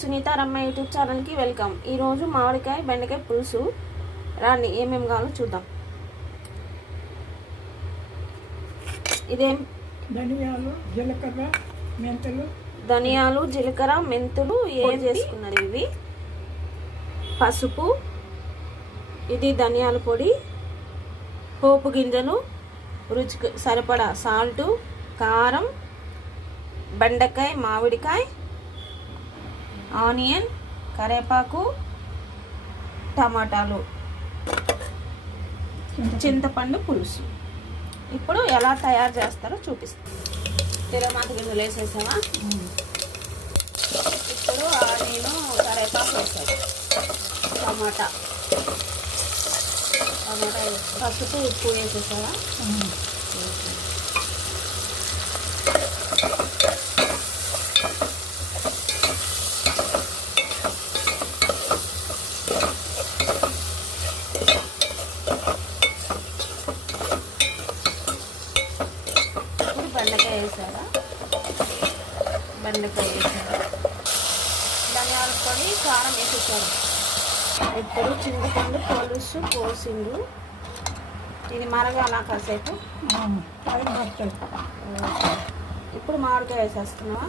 సునీతారమ్మ YouTube ఛానల్కి welcome. ఈరోజు మామిడికాయ బెండకాయ పులుసు రాండి ఏమేమి కావాలో చూద్దాం. ఇదేం ధనియాలు జీలకర్ర మెంతులు ఏం చేసుకున్నారు. ఇవి పసుపు, ఇది ధనియాల పొడి, పోపు గింజలు, రుచికి సరిపడా సాల్టు, కారం, బెండకాయ మామిడికాయ, ఆనియన్, కరివేపాకు, టమాటాలు, చింతపండు పులుసు. ఇప్పుడు ఎలా తయారు చేస్తారో చూపిస్తాను. తిరమాత గింజలు వేసేసామా. ఇప్పుడు ఆనియన్ కరివేపాకు వేసాను, టమాటా పసుపు ఉప్పు వేసేసావా. బెండకాయ వేసారా, బెండకాయ వేసారా, ధనియాల పొడి, కారం వేసేసారు. ఇప్పుడు చింతపండు పులుసు పోసిండు. ఇది మరగాల కాసేపు. ఇప్పుడు మామిడికాయ వేసేస్తున్నావా.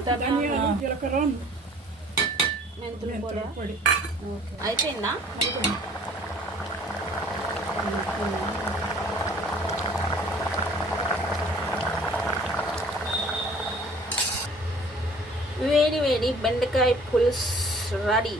మెంతులు పొడి అయిపోయిందా. వేడి వేడి బెండకాయ పులుసు రెడీ.